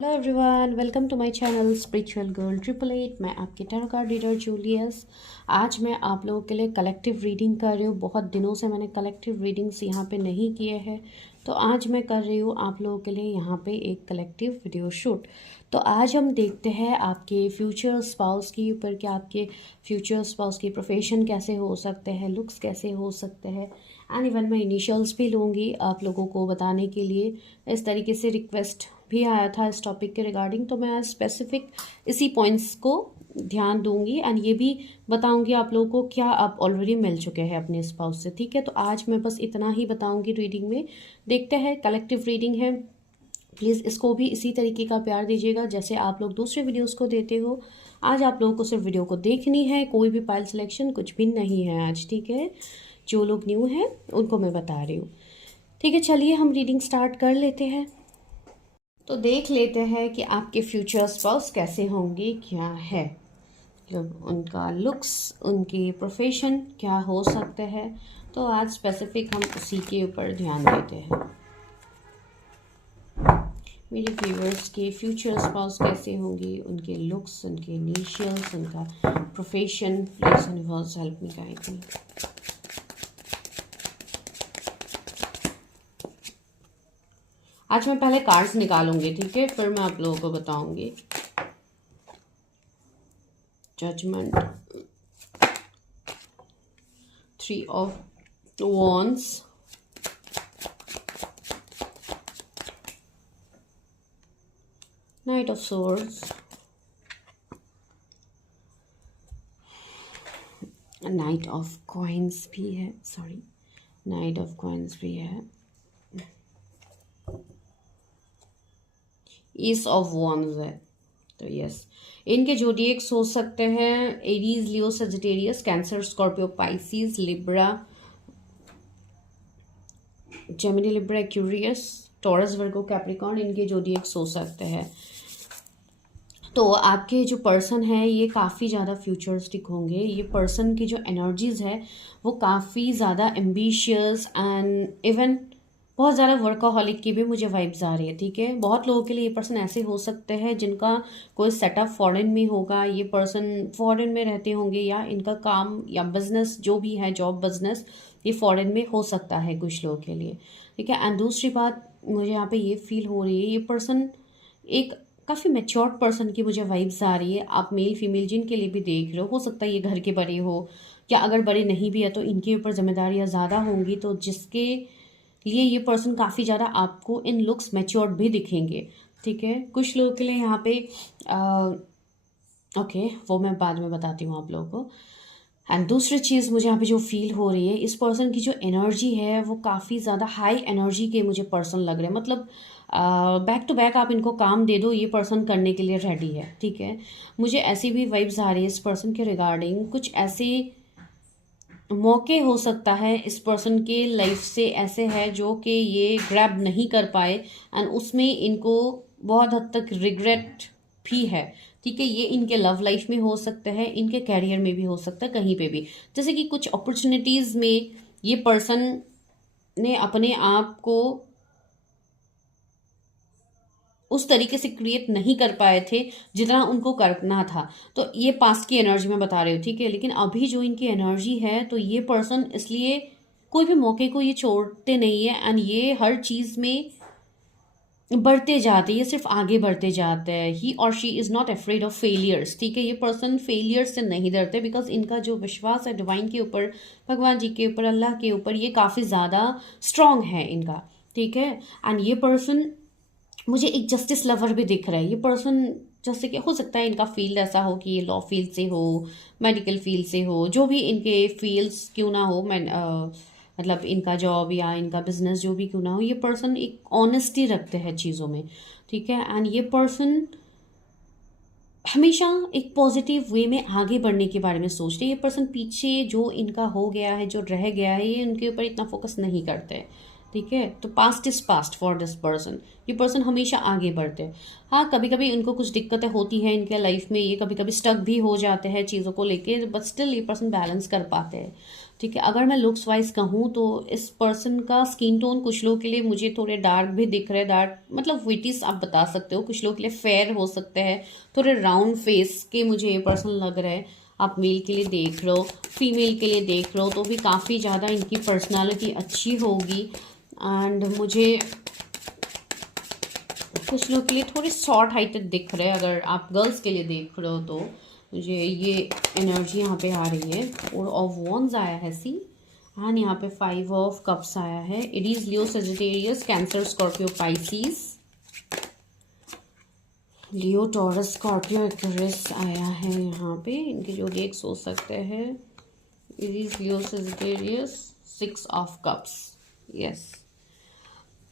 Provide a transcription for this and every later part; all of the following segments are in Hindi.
Hello everyone, welcome to my channel spiritual girl 888। मैं आपकी टैरो कार्ड रीडर जूलियस। आज मैं आप लोगों के लिए कलेक्टिव रीडिंग कर रही हूँ। बहुत दिनों से मैंने कलेक्टिव रीडिंग्स यहाँ पे नहीं किए हैं, तो आज मैं कर रही हूँ आप लोगों के लिए यहाँ पे एक कलेक्टिव वीडियो शूट। तो आज हम देखते हैं आपके फ्यूचर स्पाउस के ऊपर कि आपके फ्यूचर स्पाउस की प्रोफेशन कैसे हो सकते हैं, लुक्स कैसे हो सकते हैं, एंड इवन मैं इनिशियल्स भी लूँगी आप लोगों को बताने के लिए। इस तरीके से रिक्वेस्ट भी आया था इस टॉपिक के रिगार्डिंग, तो मैं स्पेसिफिक इसी पॉइंट्स को ध्यान दूंगी एंड ये भी बताऊंगी आप लोगों को क्या आप ऑलरेडी मिल चुके हैं अपने स्पाउस से। ठीक है, तो आज मैं बस इतना ही बताऊंगी रीडिंग में। देखते हैं, कलेक्टिव रीडिंग है, प्लीज़ इसको भी इसी तरीके का प्यार दीजिएगा जैसे आप लोग दूसरे वीडियोस को देते हो। आज आप लोगों को सिर्फ वीडियो को देखनी है, कोई भी पाइल सिलेक्शन कुछ भी नहीं है आज। ठीक है, जो लोग न्यू हैं उनको मैं बता रही हूँ। ठीक है, चलिए हम रीडिंग स्टार्ट कर लेते हैं। तो देख लेते हैं कि आपके फ्यूचर स्पाउस कैसे होंगे, क्या है मतलब उनका लुक्स, उनकी प्रोफेशन क्या हो सकते हैं। तो आज स्पेसिफिक हम उसी के ऊपर ध्यान देते हैं। मेरे व्यूअर्स के फ्यूचर स्पाउस कैसे होंगे, उनके लुक्स, उनके इनिशियल्स, उनका profession. Please universe help me, guide me. आज मैं पहले कार्ड्स निकालूंगी, ठीक है, फिर मैं आप लोगों को बताऊंगी। Judgment, 3 of Wands, Knight of Swords, Knight of Coins भी है, सॉरी Knight of Coins भी है, Ace of Wands है। तो यस, इनके जोडिएक्स हो सकते हैं Aries, Leo, Sagittarius, Cancer, Scorpio, Pisces, Libra, Gemini, Libra, Aquarius, Taurus, Virgo, Capricorn, इनके जोडिएक्स हो सकते हैं। तो आपके जो पर्सन है ये काफ़ी ज़्यादा फ्यूचरिस्टिक होंगे। ये पर्सन की जो एनर्जीज है वो काफ़ी ज़्यादा एम्बिशियस एंड इवन बहुत ज़्यादा वर्कaholic की भी मुझे वाइब्स आ रही है। ठीक है, बहुत लोगों के लिए ये पर्सन ऐसे हो सकते हैं जिनका कोई सेटअप फॉरेन में होगा, ये पर्सन फॉरेन में रहते होंगे, या इनका काम या बिजनेस जो भी है, जॉब बिजनेस, ये फॉरेन में हो सकता है कुछ लोगों के लिए। ठीक है, एंड दूसरी बात मुझे यहाँ पे ये फील हो रही है, ये पर्सन एक काफ़ी मैच्योर्ड पर्सन की मुझे वाइब्स आ रही है। आप मेल फीमेल जिनके लिए भी देख रहे हो सकता है ये घर के बड़े हो, या अगर बड़े नहीं भी है तो इनके ऊपर जिम्मेदारियां ज़्यादा होंगी, तो जिसके लिए ये पर्सन काफ़ी ज़्यादा आपको इन लुक्स मैच्योर्ड भी दिखेंगे। ठीक है, कुछ लोगों के लिए यहाँ पे ओके, वो मैं बाद में बताती हूँ आप लोगों को। एंड दूसरी चीज़ मुझे यहाँ पे जो फील हो रही है, इस पर्सन की जो एनर्जी है वो काफ़ी ज़्यादा हाई एनर्जी के मुझे पर्सन लग रहे हैं। मतलब बैक टू बैक आप इनको काम दे दो, ये पर्सन करने के लिए रेडी है। ठीक है, मुझे ऐसी भी वाइब्स आ रही है इस पर्सन के रिगार्डिंग। कुछ ऐसे मौके हो सकता है इस पर्सन के लाइफ से ऐसे है जो कि ये ग्रैब नहीं कर पाए, एंड उसमें इनको बहुत हद तक रिग्रेट भी है। ठीक है, ये इनके लव लाइफ में हो सकता है, इनके कैरियर में भी हो सकता है, कहीं पे भी। जैसे कि कुछ अपॉर्चुनिटीज़ में ये पर्सन ने अपने आप को उस तरीके से क्रिएट नहीं कर पाए थे जितना उनको करना था। तो ये पास्ट की एनर्जी में बता रही हूँ। ठीक है, लेकिन अभी जो इनकी एनर्जी है, तो ये पर्सन इसलिए कोई भी मौके को ये छोड़ते नहीं है, एंड ये हर चीज़ में बढ़ते जाते हैं, ये सिर्फ आगे बढ़ते जाते हैं। ही और she is not afraid of failures. ठीक है, ये पर्सन फेलियर्स से नहीं डरते, बिकॉज इनका जो विश्वास है डिवाइन के ऊपर, भगवान जी के ऊपर, अल्लाह के ऊपर, ये काफ़ी ज़्यादा स्ट्रांग है इनका। ठीक है, एंड ये पर्सन मुझे एक जस्टिस लवर भी दिख रहा है। ये पर्सन जैसे कि हो सकता है इनका फील्ड ऐसा हो कि ये लॉ फील्ड से हो, मेडिकल फील्ड से हो, जो भी इनके फील्ड्स क्यों ना हो, मैं मतलब इनका जॉब या इनका बिजनेस जो भी क्यों ना हो, ये पर्सन एक ऑनेस्टी रखते हैं चीज़ों में। ठीक है, एंड ये पर्सन हमेशा एक पॉजिटिव वे में आगे बढ़ने के बारे में सोचते हैं। ये पर्सन पीछे जो इनका हो गया है, जो रह गया है, ये उनके ऊपर इतना फोकस नहीं करते। ठीक है, तो past is past for this person. ये पर्सन हमेशा आगे बढ़ते हैं। हाँ, कभी कभी इनको कुछ दिक्कतें होती हैं इनके लाइफ में, ये कभी कभी स्टक भी हो जाते हैं चीज़ों को लेके, बट स्टिल ये पर्सन बैलेंस कर पाते हैं। ठीक है, अगर मैं लुक्स वाइज कहूँ तो इस पर्सन का स्किन टोन कुछ लोगों के लिए मुझे थोड़े डार्क भी दिख रहे हैं। डार्क मतलब विटिस आप बता सकते हो, कुछ लोगों के लिए फेयर हो सकते हैं, थोड़े राउंड फेस के मुझे ये पर्सन लग रहे हैं। आप मेल के लिए देख रहे हो, फीमेल के लिए देख रहे हो, तो भी काफ़ी ज़्यादा इनकी पर्सनालिटी अच्छी होगी। एंड मुझे कुछ लोग के लिए थोड़े शॉर्ट हाइटेड दिख रहे हैं। अगर आप गर्ल्स के लिए देख रहे हो तो मुझे ये एनर्जी यहाँ पे आ रही है। 4 ऑफ वॉन्ड्स आया है सी, एंड यहाँ पे 5 ऑफ कप्स आया है। Aries, Leo, Sagittarius, Cancer, Scorpio, Pisces, लियो, टॉरस, स्कॉर्पियो, एक्वेरियस आया है यहाँ पे। इनके जो डेक्स हो सकते हैं, Aries, Leo, Sagittarius, 6 of cups. Yes,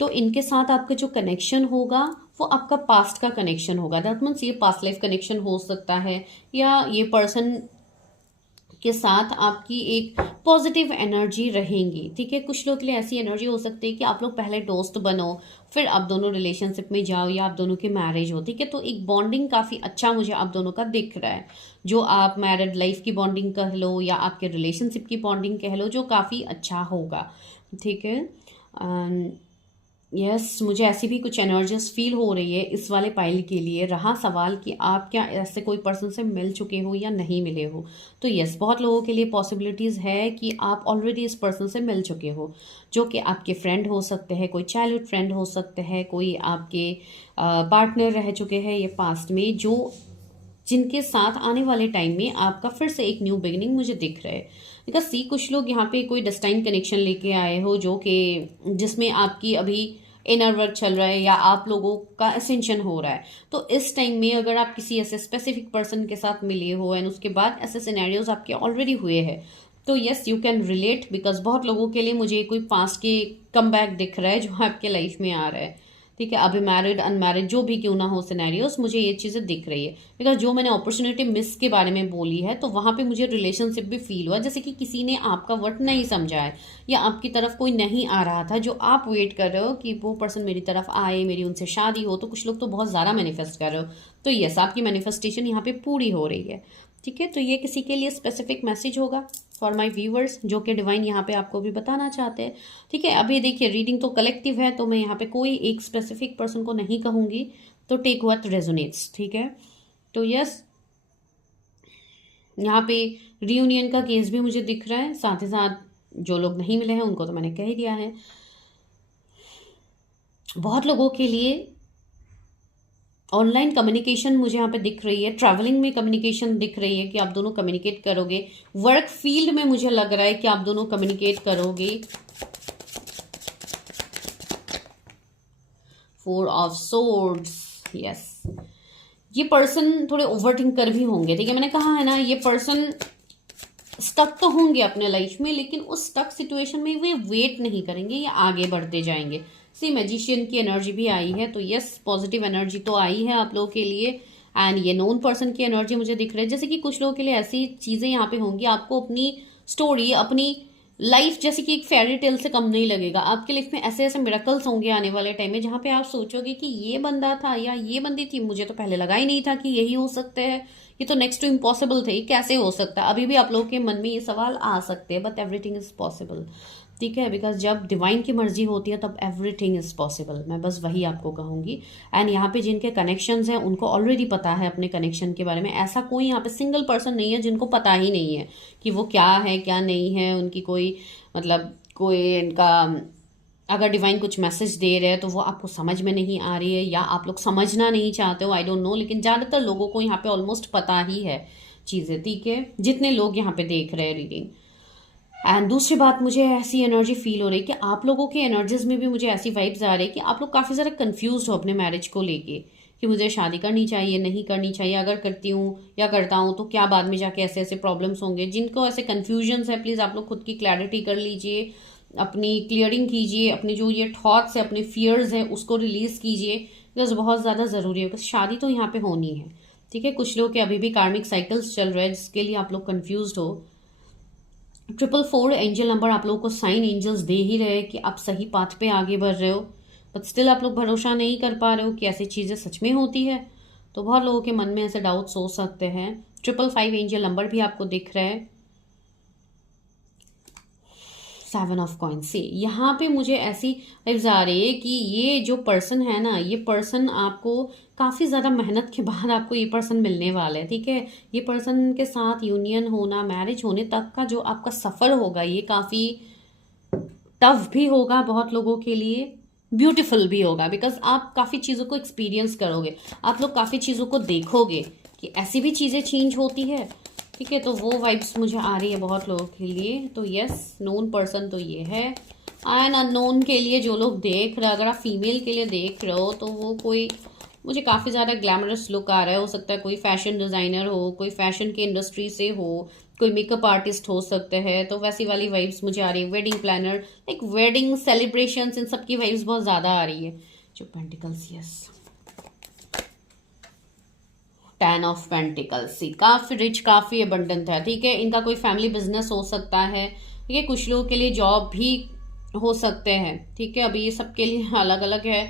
तो इनके साथ आपका जो कनेक्शन होगा वो आपका पास्ट का कनेक्शन होगा। दैट मीन्स ये पास्ट लाइफ कनेक्शन हो सकता है, या ये पर्सन के साथ आपकी एक पॉजिटिव एनर्जी रहेंगी। ठीक है, कुछ लोग के लिए ऐसी एनर्जी हो सकती है कि आप लोग पहले दोस्त बनो, फिर आप दोनों रिलेशनशिप में जाओ, या आप दोनों की मैरिज हो। ठीक है, तो एक बॉन्डिंग काफ़ी अच्छा मुझे आप दोनों का दिख रहा है। जो आप मैरिड लाइफ की बॉन्डिंग कह लो या आपके रिलेशनशिप की बॉन्डिंग कह लो, जो काफ़ी अच्छा होगा। ठीक है, यस, मुझे ऐसी भी कुछ एनर्जीज फील हो रही है इस वाले पाइल के लिए। रहा सवाल कि आप क्या ऐसे कोई पर्सन से मिल चुके हो या नहीं मिले हो, तो यस, बहुत लोगों के लिए पॉसिबिलिटीज़ है कि आप ऑलरेडी इस पर्सन से मिल चुके हो, जो कि आपके फ्रेंड हो सकते हैं, कोई चाइल्डहुड फ्रेंड हो सकते हैं, कोई आपके पार्टनर रह चुके हैं ये पास्ट में, जो जिनके साथ आने वाले टाइम में आपका फिर से एक न्यू बिगिनिंग मुझे दिख रहा है। बिकॉज सी, कुछ लोग यहाँ पे कोई डेस्टाइन कनेक्शन लेके आए हो, जो कि जिसमें आपकी अभी इनर वर्क चल रहा है या आप लोगों का असेंशन हो रहा है। तो इस टाइम में अगर आप किसी ऐसे स्पेसिफिक पर्सन के साथ मिले हो एंड उसके बाद ऐसे सिनेरियोज आपके ऑलरेडी हुए हैं, तो yes, you can relate. Because बहुत लोगों के लिए मुझे कोई पास्ट के कम बैक दिख रहा है जो आपके लाइफ में आ रहा है। ठीक है, अभी मैरिड अनमैरिड जो भी क्यों ना हो सिनेरियोस, मुझे ये चीज़ें दिख रही है। बिकॉज जो मैंने अपॉर्चुनिटी मिस के बारे में बोली है, तो वहाँ पे मुझे रिलेशनशिप भी फील हुआ, जैसे कि किसी ने आपका वर्ड नहीं समझा है, या आपकी तरफ कोई नहीं आ रहा था जो आप वेट कर रहे हो कि वो पर्सन मेरी तरफ आए, मेरी उनसे शादी हो। तो कुछ लोग तो बहुत ज़्यादा मैनिफेस्ट कर रहे हो, तो यस, आपकी मैनिफेस्टेशन यहाँ पे पूरी हो रही है। ठीक है, तो ये किसी के लिए स्पेसिफिक मैसेज होगा फॉर माय व्यूवर्स, जो कि डिवाइन यहाँ पे आपको भी बताना चाहते हैं। ठीक है, अभी देखिए रीडिंग तो कलेक्टिव है, तो मैं यहाँ पे कोई एक स्पेसिफिक पर्सन को नहीं कहूँगी, तो टेक व्हाट रेजोनेट्स। ठीक है, तो यस, यहाँ पे रियूनियन का केस भी मुझे दिख रहा है। साथ ही साथ जो लोग नहीं मिले हैं उनको तो मैंने कह ही दिया है। बहुत लोगों के लिए ऑनलाइन कम्युनिकेशन मुझे यहाँ पे दिख रही है, ट्रैवलिंग में कम्युनिकेशन दिख रही है कि आप दोनों कम्युनिकेट करोगे। वर्क फील्ड में मुझे लग रहा है कि आप दोनों कम्युनिकेट करोगे। 4 ऑफ सोर्ड्स, यस, ये पर्सन थोड़े ओवरथिंक कर भी होंगे। ठीक है, मैंने कहा है ना, ये पर्सन स्टक तो होंगे अपने लाइफ में, लेकिन उस स्टक सिचुएशन में वे वेट नहीं करेंगे या आगे बढ़ते जाएंगे। सी, मैजिशियन की एनर्जी भी आई है, तो यस, पॉजिटिव एनर्जी तो आई है आप लोगों के लिए। एंड ये नोन पर्सन की एनर्जी मुझे दिख रही है, जैसे कि कुछ लोगों के लिए ऐसी चीज़ें यहाँ पे होंगी, आपको अपनी स्टोरी, अपनी लाइफ जैसे कि एक फेयरी टेल से कम नहीं लगेगा। आपके लाइफ में ऐसे ऐसे मिरेकल्स होंगे आने वाले टाइम में, जहाँ पे आप सोचोगे कि ये बंदा था या ये बंदी थी, मुझे तो पहले लगा ही नहीं था कि यही हो सकते हैं, ये तो नेक्स्ट टू इम्पॉसिबल थे, कैसे हो सकता है। अभी भी आप लोगों के मन में ये सवाल आ सकते हैं, बट एवरीथिंग इज पॉसिबल। ठीक है, बिकॉज जब डिवाइन की मर्जी होती है तब एवरीथिंग इज पॉसिबल, मैं बस वही आपको कहूँगी। एंड यहाँ पे जिनके कनेक्शंस हैं उनको ऑलरेडी पता है अपने कनेक्शन के बारे में। ऐसा कोई यहाँ पे सिंगल पर्सन नहीं है जिनको पता ही नहीं है कि वो क्या है क्या नहीं है, उनकी कोई मतलब कोई इनका, अगर डिवाइन कुछ मैसेज दे रहे हैं तो वो आपको समझ में नहीं आ रही है, या आप लोग समझना नहीं चाहते हो, आई डोंट नो, लेकिन ज़्यादातर लोगों को यहाँ पे ऑलमोस्ट पता ही है चीज़ें। ठीक है, जितने लोग यहाँ पे देख रहे हैं रीडिंग। एंड दूसरी बात, मुझे ऐसी एनर्जी फील हो रही है कि आप लोगों के एनर्जीज में भी मुझे ऐसी वाइब्स आ रही है कि आप लोग काफ़ी ज़्यादा कंफ्यूज हो अपने मैरिज को लेके, कि मुझे शादी करनी चाहिए नहीं करनी चाहिए, अगर करती हूँ या करता हूँ तो क्या बाद में जाके ऐसे ऐसे प्रॉब्लम्स होंगे। जिनको ऐसे कन्फ्यूजन्स है, प्लीज़ आप लोग खुद की क्लैरिटी कर लीजिए, अपनी क्लियरिंग कीजिए, अपनी जो ये थॉट्स है, अपने फियर्स है, उसको रिलीज़ कीजिए, बिकॉज बहुत ज़्यादा ज़रूरी है। शादी तो यहाँ पे होनी है। ठीक है, कुछ लोग के अभी भी कार्मिक साइकिल्स चल रहे हैं जिसके लिए आप लोग कन्फ्यूज हो। 444 एंजल नंबर आप लोगों को साइन एंजल्स दे ही रहे कि आप सही पाथ पे आगे बढ़ रहे हो, बट स्टिल आप लोग भरोसा नहीं कर पा रहे हो कि ऐसी चीज़ें सच में होती है। तो बहुत लोगों के मन में ऐसे डाउट्स हो सकते हैं। 555 एंजल नंबर भी आपको दिख रहा है। 7 ऑफ कॉइन से यहाँ पे मुझे ऐसी वाइब्स आ रही है कि ये जो पर्सन है ना, ये पर्सन आपको काफ़ी ज़्यादा मेहनत के बाद आपको ये पर्सन मिलने वाला है, ठीक है। ये पर्सन के साथ यूनियन होना, मैरिज होने तक का जो आपका सफ़र होगा, ये काफ़ी टफ भी होगा बहुत लोगों के लिए, ब्यूटीफुल भी होगा, बिकॉज आप काफ़ी चीज़ों को एक्सपीरियंस करोगे, आप लोग काफ़ी चीज़ों को देखोगे कि ऐसी भी चीज़ें चेंज होती है, ठीक है। तो वो वाइब्स मुझे आ रही है बहुत लोगों के लिए। तो यस, नोन पर्सन तो ये है। एंड अननोन के लिए जो लोग देख रहे हैं, अगर आप फीमेल के लिए देख रहे हो तो वो कोई, मुझे काफ़ी ज़्यादा ग्लैमरस लुक आ रहा है। हो सकता है कोई फैशन डिज़ाइनर हो, कोई फैशन की इंडस्ट्री से हो, कोई मेकअप आर्टिस्ट हो सकते हैं। तो वैसी वाली वाइब्स मुझे आ रही है। Wedding planner, like wedding celebrations, इन सब की वाइब्स बहुत ज़्यादा आ रही है। जो पेंटिकल्स, यस, 10 ऑफ पेंटिकल्स, सी काफ़ी रिच, काफ़ी अबंडेंट है, ठीक है। इनका कोई फैमिली बिजनेस हो सकता है, ठीक है। कुछ लोगों के लिए जॉब भी हो सकते हैं, ठीक है। अभी ये सबके लिए अलग अलग है।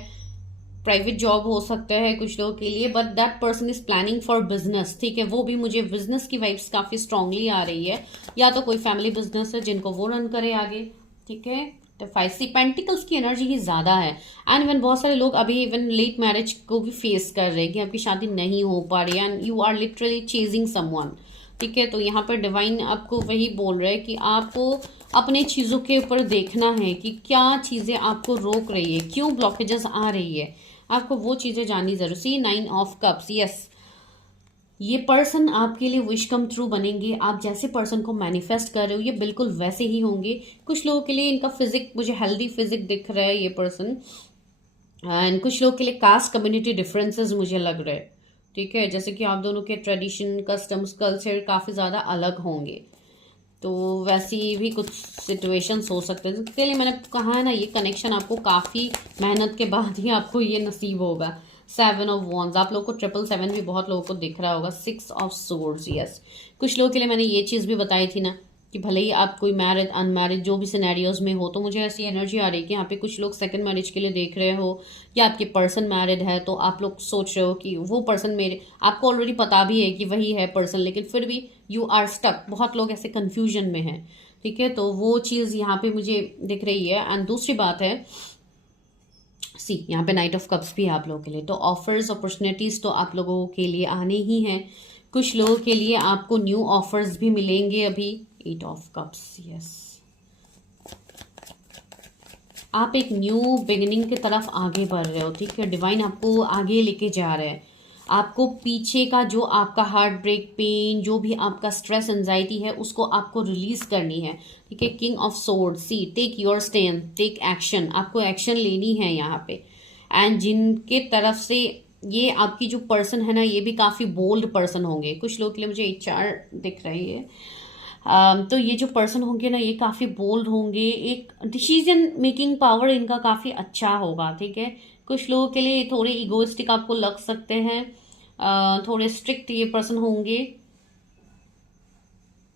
प्राइवेट जॉब हो सकता है कुछ लोगों के लिए, but that person is planning for business, ठीक है। वो भी मुझे बिजनेस की वाइब्स काफ़ी स्ट्रांगली आ रही है। या तो कोई फैमिली बिजनेस है जिनको वो रन करे आगे, ठीक है। तो 5 पेंटिकल्स की एनर्जी ही ज़्यादा है। एंड इवन बहुत सारे लोग अभी इवन लेट मैरिज को भी फेस कर रहे हैं कि आपकी शादी नहीं हो पा रही है, and you are literally chasing someone, ठीक है। तो यहाँ पर डिवाइन आपको वही बोल रहा है कि आपको अपने चीज़ों के ऊपर देखना है कि क्या चीज़ें आपको रोक रही है, क्यों ब्लॉकेजेस आ रही है, आपको वो चीज़ें जाननी जरूर। सी 9 ऑफ कप्स, यस, ये पर्सन आपके लिए विश कम थ्रू बनेंगे। आप जैसे पर्सन को मैनिफेस्ट कर रहे हो ये बिल्कुल वैसे ही होंगे। कुछ लोगों के लिए इनका फिजिक, मुझे हेल्दी फिजिक दिख रहा है ये पर्सन। एंड कुछ लोगों के लिए कास्ट कम्युनिटी डिफरेंसेस मुझे लग रहे हैं, ठीक है। जैसे कि आप दोनों के ट्रेडिशन, कस्टम्स, कल्चर काफ़ी ज़्यादा अलग होंगे। तो वैसी भी कुछ सिचुएशंस हो सकते हैं। इसके लिए मैंने कहा है ना, ये कनेक्शन आपको काफ़ी मेहनत के बाद ही आपको ये नसीब होगा। 7 ऑफ वॉन्स, आप लोगों को 777 भी बहुत लोगों को दिख रहा होगा। 6 ऑफ सोर्ड्स, यस, कुछ लोगों के लिए मैंने ये चीज़ भी बताई थी ना कि भले ही आप कोई मैरिड अनमैरिड जो भी सिनेरियोज में हो, तो मुझे ऐसी एनर्जी आ रही है कि यहाँ पे कुछ लोग सेकंड मैरिज के लिए देख रहे हो, या आपके पर्सन मैरिड है तो आप लोग सोच रहे हो कि वो पर्सन मेरे, आपको ऑलरेडी पता भी है कि वही है पर्सन, लेकिन फिर भी यू आर स्टक। बहुत लोग ऐसे कन्फ्यूजन में हैं, ठीक है। तो वो चीज़ यहाँ पे मुझे दिख रही है। एंड दूसरी बात है, सी यहाँ पे नाइट ऑफ कप्स भी है आप लोगों के लिए। तो ऑफर्स, अपॉर्चुनिटीज़ तो आप लोगों के लिए आने ही हैं। कुछ लोगों के लिए आपको न्यू ऑफर्स भी मिलेंगे अभी। 8 ऑफ कप्स, यस, आप एक न्यू बिगिनिंग की तरफ आगे बढ़ रहे हो, ठीक है। डिवाइन आपको आगे लेके जा रहे हैं। आपको पीछे का जो आपका हार्ट ब्रेक, पेन, जो भी आपका स्ट्रेस, एंजाइटी है, उसको आपको रिलीज करनी है, ठीक है। King of sword, see, take your stand, take action, आपको एक्शन लेनी है यहाँ पे। एंड जिनके तरफ से ये आपकी जो पर्सन है ना, ये भी काफ़ी बोल्ड पर्सन होंगे। कुछ लोगों के लिए मुझे HR दिख रही है। तो ये जो पर्सन होंगे ना, ये काफ़ी बोल्ड होंगे, एक डिसीजन मेकिंग पावर इनका काफ़ी अच्छा होगा, ठीक है। कुछ लोगों के लिए थोड़े इगोइस्टिक आपको लग सकते हैं, थोड़े स्ट्रिक्ट ये पर्सन होंगे।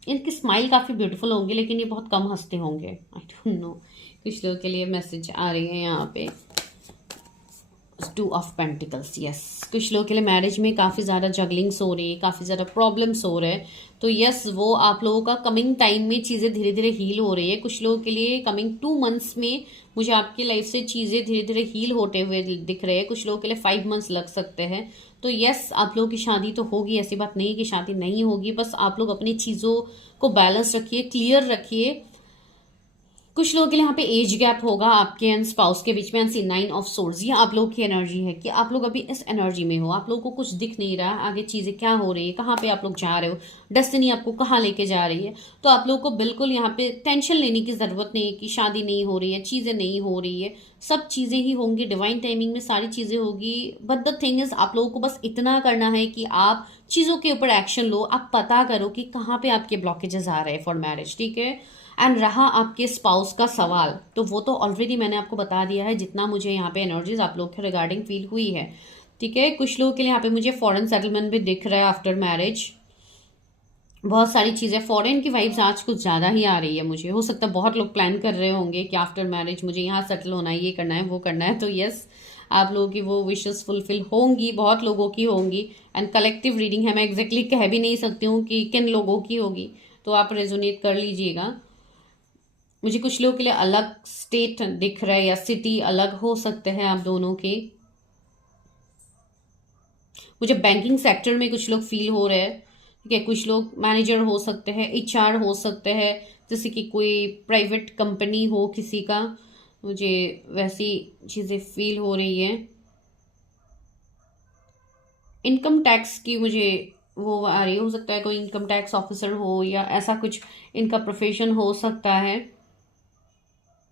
इनकी स्माइल काफ़ी ब्यूटीफुल होंगे, लेकिन ये बहुत कम हंसते होंगे, आई डोंट नो। कुछ लोगों के लिए मैसेज आ रही है यहाँ पे। 2 ऑफ पेंटिकल्स, यस, कुछ लोगों के लिए मैरिज में काफ़ी ज़्यादा जगलिंग्स हो रही है, काफ़ी ज़्यादा प्रॉब्लम्स हो रहे हैं। तो यस, वो आप लोगों का कमिंग टाइम में चीज़ें धीरे धीरे हील हो रही है। कुछ लोगों के लिए कमिंग 2 मंथ्स में मुझे आपकी लाइफ से चीज़ें धीरे धीरे हील होते हुए दिख रहे हैं। कुछ लोगों के लिए 5 मंथ्स लग सकते हैं। तो यस, आप लोगों की शादी तो होगी, ऐसी बात नहीं कि शादी नहीं होगी, बस आप लोग अपनी चीज़ों को बैलेंस रखिए, क्लियर रखिए। कुछ लोगों के लिए यहाँ पे एज गैप होगा आपके एंड स्पाउस के बीच में। एंड सी 9 ऑफ सोर्ड्स, ये आप लोग की एनर्जी है कि आप लोग अभी इस एनर्जी में हो, आप लोगों को कुछ दिख नहीं रहा आगे चीज़ें क्या हो रही है, कहाँ पे आप लोग जा रहे हो, डेस्टिनी आपको कहाँ लेके जा रही है। तो आप लोग को बिल्कुल यहाँ पे टेंशन लेने की ज़रूरत नहीं है कि शादी नहीं हो रही है, चीज़ें नहीं हो रही है, सब चीज़ें ही होंगी डिवाइन टाइमिंग में, सारी चीज़ें होगी। बट द थिंग इज, आप लोगों को बस इतना करना है कि आप चीज़ों के ऊपर एक्शन लो, आप पता करो कि कहाँ पे आपके ब्लॉकेजेस आ रहे हैं फॉर मैरिज, ठीक है। एंड रहा आपके स्पाउस का सवाल, तो वो तो ऑलरेडी मैंने आपको बता दिया है, जितना मुझे यहाँ पे एनर्जीज आप लोग के रिगार्डिंग फील हुई है, ठीक है। कुछ लोगों के लिए यहाँ पे मुझे फॉरेन सेटलमेंट भी दिख रहा है आफ्टर मैरिज। बहुत सारी चीज़ें फॉरेन की वाइब्स आज कुछ ज़्यादा ही आ रही है मुझे। हो सकता है बहुत लोग प्लान कर रहे होंगे कि आफ्टर मैरिज मुझे यहाँ सेटल होना है, ये करना है, वो करना है। तो यस, आप लोगों की वो विशेस फुलफिल होंगी, बहुत लोगों की होंगी। एंड कलेक्टिव रीडिंग है, मैं एग्जैक्टली कह भी नहीं सकती हूँ कि किन लोगों की होगी, तो आप रेजोनेट कर लीजिएगा। मुझे कुछ लोगों के लिए अलग स्टेट दिख रहा है या सिटी अलग हो सकते हैं आप दोनों के। मुझे बैंकिंग सेक्टर में कुछ लोग फील हो रहे हैं, ठीक है। कुछ लोग मैनेजर हो सकते हैं, एचआर हो सकते हैं, जैसे कि कोई प्राइवेट कंपनी हो किसी का, मुझे वैसी चीज़ें फील हो रही हैं। इनकम टैक्स की मुझे वो आ रही है, हो सकता है कोई इनकम टैक्स ऑफिसर हो या ऐसा कुछ इनका प्रोफेशन हो सकता है।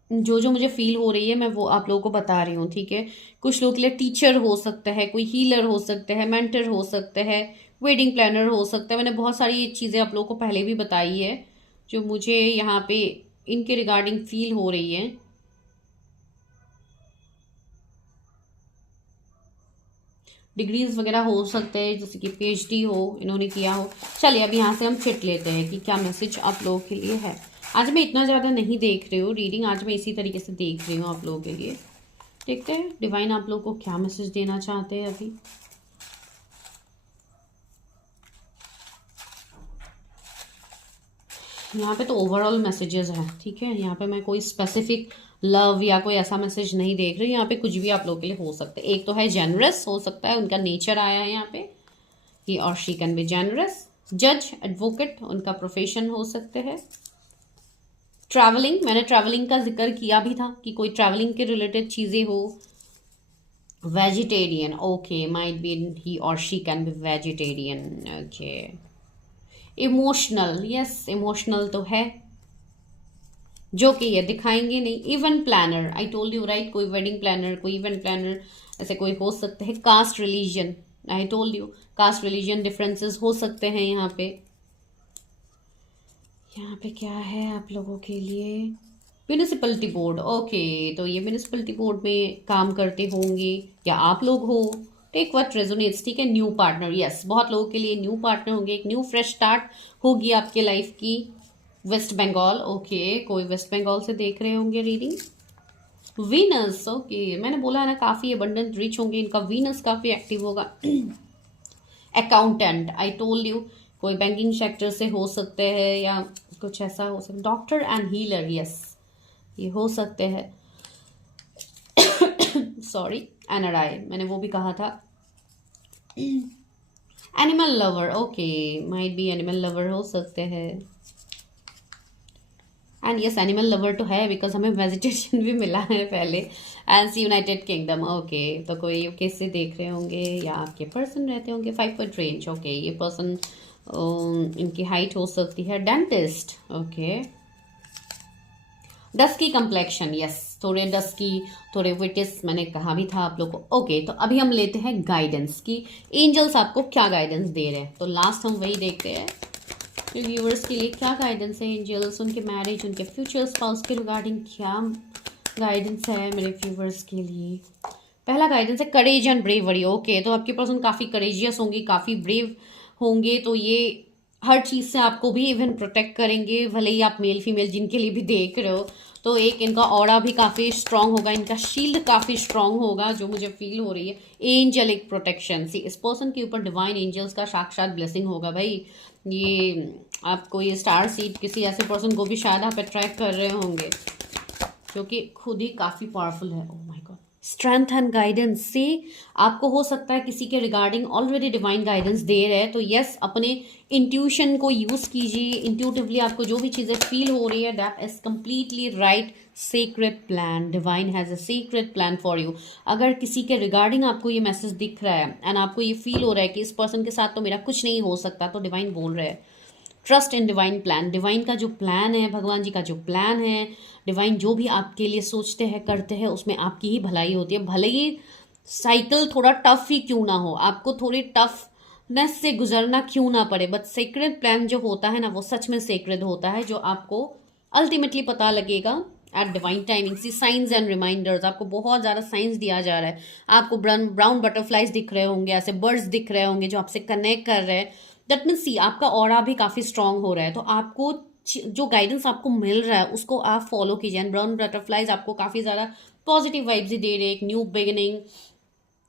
जो जो मुझे फील हो रही है मैं वो आप लोगों को बता रही हूँ, ठीक है। कुछ लोगों के लिए टीचर हो सकता है, कोई हीलर हो सकते हैं, मेंटर हो सकते हैं, वेडिंग प्लानर हो सकता है। मैंने बहुत सारी चीज़ें आप लोगों को पहले भी बताई है जो मुझे यहाँ पे इनके रिगार्डिंग फील हो रही है। डिग्रीज वगैरह हो सकते हैं, जैसे कि पीएचडी हो इन्होंने किया हो। चलिए अब यहाँ से हम चिट लेते हैं कि क्या मैसेज आप लोगों के लिए है। आज मैं इतना ज़्यादा नहीं देख रही हूँ रीडिंग, आज मैं इसी तरीके से देख रही हूँ आप लोगों के लिए। देखते हैं डिवाइन आप लोगों को क्या मैसेज देना चाहते हैं अभी। यहाँ पे तो ओवरऑल मैसेजेस हैं, ठीक है। यहाँ पे मैं कोई स्पेसिफिक लव या कोई ऐसा मैसेज नहीं देख रही। यहाँ पे कुछ भी आप लोगों के लिए हो सकता है। एक तो है जेनरस, हो सकता है उनका नेचर आया है यहाँ पे, ही और शी कैन बी जेनरस। जज, एडवोकेट उनका प्रोफेशन हो सकते हैं। ट्रैवलिंग, मैंने ट्रैवलिंग का जिक्र किया भी था कि कोई ट्रैवलिंग के रिलेटेड चीज़ें हो। Vegetarian, okay, might be he और she can be vegetarian, okay. Emotional, yes emotional तो है, जो कि ये दिखाएंगे नहीं। Event planner, I told you right, कोई वेडिंग प्लानर, कोई इवेंट प्लानर ऐसे कोई हो सकते हैं। Caste religion, I told you caste religion differences हो सकते हैं यहाँ पे। यहाँ पे क्या है आप लोगों के लिए। म्यूनिसिपलिटी बोर्ड, ओके, तो ये म्यूनिसिपलिटी बोर्ड में काम करते होंगे या आप लोग हो। टेक व्हाट रेजोनेट्स, ठीक है। न्यू पार्टनर, यस बहुत लोगों के लिए न्यू पार्टनर होंगे, एक न्यू फ्रेश स्टार्ट होगी आपके लाइफ की। वेस्ट बंगाल, ओके, कोई वेस्ट बंगाल से देख रहे होंगे रीडिंग। वीनस, ओके, मैंने बोला है ना काफ़ी अबंडेंट रिच होंगे, इनका वीनस काफ़ी एक्टिव होगा। अकाउंटेंट, आई टोल्ड यू कोई बैंकिंग सेक्टर से हो सकते हैं या कुछ ऐसा हो सकता है। डॉक्टर एंड हीलर, यस ये हो सकते हैं। सॉरी, एनआरआई मैंने वो भी कहा था। Animal lover, okay, might B animal lover हो सकते हैं। एंड यस एनिमल लवर तो है बिकॉज हमें वेजिटेरियन भी मिला है पहले। एंड यूनाइटेड किंगडम, ओके, तो कोई यूके से देख रहे होंगे या आपके पर्सन रहते होंगे। 5 फुट रेंज, ओके, ये पर्सन इनकी हाइट हो सकती है। Dentist, okay. Dusky complexion, yes थोड़े डस्की, थोड़े विटिस, मैंने कहा भी था आप लोग को। ओके, तो अभी हम लेते हैं गाइडेंस की एंजल्स आपको क्या गाइडेंस दे रहे हैं। तो लास्ट हम वही देखते हैं व्यूअर्स के लिए क्या गाइडेंस है एंजल्स, उनके मैरिज, उनके फ्यूचर स्पाउस के रिगार्डिंग क्या गाइडेंस है मेरे व्यूअर्स के लिए। पहला गाइडेंस है करेज एंड ब्रेवरी, ओके, तो आपके पर्सन काफ़ी करेजियस होंगे, काफ़ी ब्रेव होंगे, तो ये हर चीज़ से आपको भी इवन प्रोटेक्ट करेंगे, भले ही आप मेल फीमेल जिनके लिए भी देख रहे हो। तो एक इनका ऑरा भी काफ़ी स्ट्रांग होगा, इनका शील्ड काफ़ी स्ट्रांग होगा, जो मुझे फील हो रही है। एंजलिक प्रोटेक्शन, सी इस पर्सन के ऊपर डिवाइन एंजल्स का साक्षात ब्लेसिंग होगा भाई। ये आपको ये स्टार सीड किसी ऐसे पर्सन को भी शायद आप अट्रैक्ट कर रहे होंगे जो कि खुद ही काफ़ी पावरफुल है। Oh my God, strength and guidance से आपको हो सकता है किसी के रिगार्डिंग ऑलरेडी डिवाइन गाइडेंस दे रहे हैं। तो यस, अपने इंट्यूशन को यूज़ कीजिए। इंट्यूटिवली आपको जो भी चीज़ें फील हो रही है, that is completely right secret plan. Divine has a secret plan for you. अगर किसी के रिगार्डिंग आपको ये मैसेज दिख रहा है एंड आपको ये फील हो रहा है कि इस पर्सन के साथ तो मेरा कुछ नहीं हो सकता, तो डिवाइन बोल रहे हैं trust in divine plan. Divine का जो प्लान है, भगवान जी का जो प्लान है, डिवाइन जो भी आपके लिए सोचते हैं करते हैं, उसमें आपकी ही भलाई होती है। भले ही साइकिल थोड़ा टफ ही क्यों ना हो, आपको थोड़ी टफनेस से गुजरना क्यों ना पड़े, बट सीक्रेट प्लान जो होता है ना, वो सच में सीक्रेट होता है, जो आपको अल्टीमेटली पता लगेगा at divine timing. See signs and reminders, आपको बहुत ज़्यादा साइंस दिया जा रहा है। आपको ब्राउन बटरफ्लाइज दिख रहे होंगे, ऐसे बर्ड्स दिख रहे होंगे जो आपसे कनेक्ट कर रहे हैं। दैट मीन्स सी आपका ऑरा भी काफ़ी स्ट्रांग हो रहा है, तो आपको जो गाइडेंस आपको मिल रहा है उसको आप फॉलो कीजिए। एंड ब्राउन बटरफ्लाइज आपको काफ़ी ज़्यादा पॉजिटिव वाइब्स ही दे रहे हैं, एक new beginning,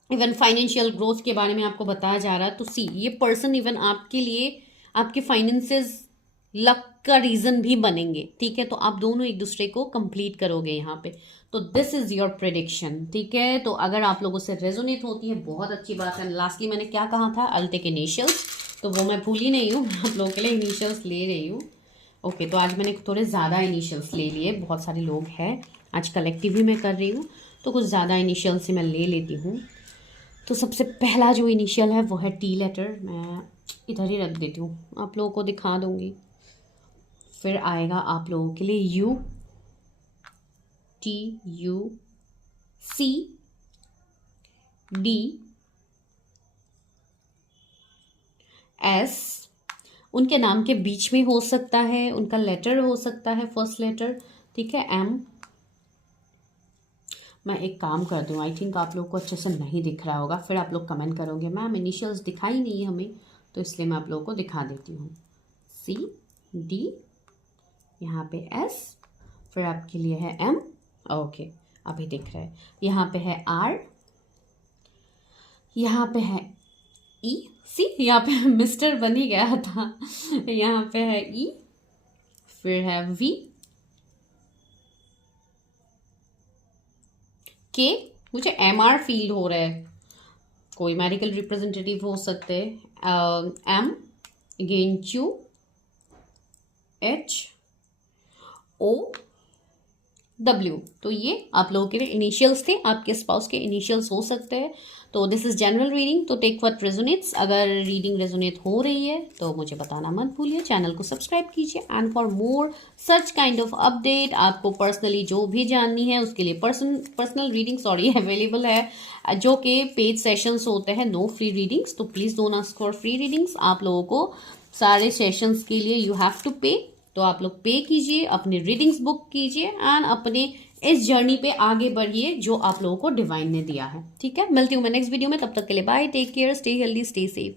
even financial growth के बारे में आपको बताया जा रहा है। तो सी ये पर्सन इवन आपके लिए आपके फाइनेंसेस लक का रीजन भी बनेंगे, ठीक है। तो आप दोनों एक दूसरे को कंप्लीट करोगे यहाँ पे। तो दिस इज योर प्रेडिक्शन, ठीक है। तो अगर आप लोगों से रेजोनेट होती है बहुत अच्छी बात है। लास्टली मैंने क्या कहा था, आई विल टेक इनिशियल्स, तो वो मैं भूली नहीं हूँ, मैं आप लोगों के लिए इनिशियल्स ले रही हूँ। ओके, तो आज मैंने थोड़े ज़्यादा इनिशियल्स ले लिए, बहुत सारे लोग हैं, आज कलेक्टिव ही मैं कर रही हूँ तो कुछ ज़्यादा इनिशियल्स से मैं ले लेती हूँ। तो सबसे पहला जो इनिशियल है वो है टी लेटर, मैं इधर ही रख देती हूँ, आप लोगों को दिखा दूँगी। फिर आएगा आप लोगों के लिए U, T U, C, D, S, उनके नाम के बीच में हो सकता है, उनका लेटर हो सकता है फर्स्ट लेटर, ठीक है, एम। मैं एक काम करती हूँ, आई थिंक आप लोग को अच्छे से नहीं दिख रहा होगा, फिर आप लोग कमेंट करोगे मैम इनिशियल्स दिखाई नहीं है हमें, तो इसलिए मैं आप लोगों को दिखा देती हूँ। सी, डी, यहाँ पे एस, फिर आपके लिए है एम, ओके अभी दिख रहा है। यहाँ पे है आर, यहाँ पे है ई, सी यहाँ पे मिस्टर बन ही गया था, यहाँ पे है ई, फिर है वी, के, मुझे एम आर फील हो रहा है, कोई मेडिकल रिप्रेजेंटेटिव हो सकते हैं, एम, अगेन क्यू, एच, ओ, डब्ल्यू। तो ये आप लोगों के लिए इनिशियल्स थे, आपके स्पाउस के इनिशियल्स हो सकते हैं। तो दिस इज जनरल रीडिंग, तो टेक व्हाट रेजोनेट्स। अगर रीडिंग रेजोनेट हो रही है तो मुझे बताना मत भूलिए, चैनल को सब्सक्राइब कीजिए। And for more such kind of update, आपको पर्सनली जो भी जाननी है उसके लिए पर्सनल रीडिंग अवेलेबल है, जो कि पेड सेशंस होते हैं, नो फ्री रीडिंग्स। तो please don't ask for free readings, आप लोगों को सारे सेशंस के लिए यू हैव टू पे। तो आप लोग पे कीजिए, अपनी रीडिंग्स बुक कीजिए एंड अपने इस जर्नी पे आगे बढ़िए जो आप लोगों को डिवाइन ने दिया है, ठीक है। मिलती हूँ मैं नेक्स्ट वीडियो में, तब तक के लिए bye, take care, stay healthy, stay safe.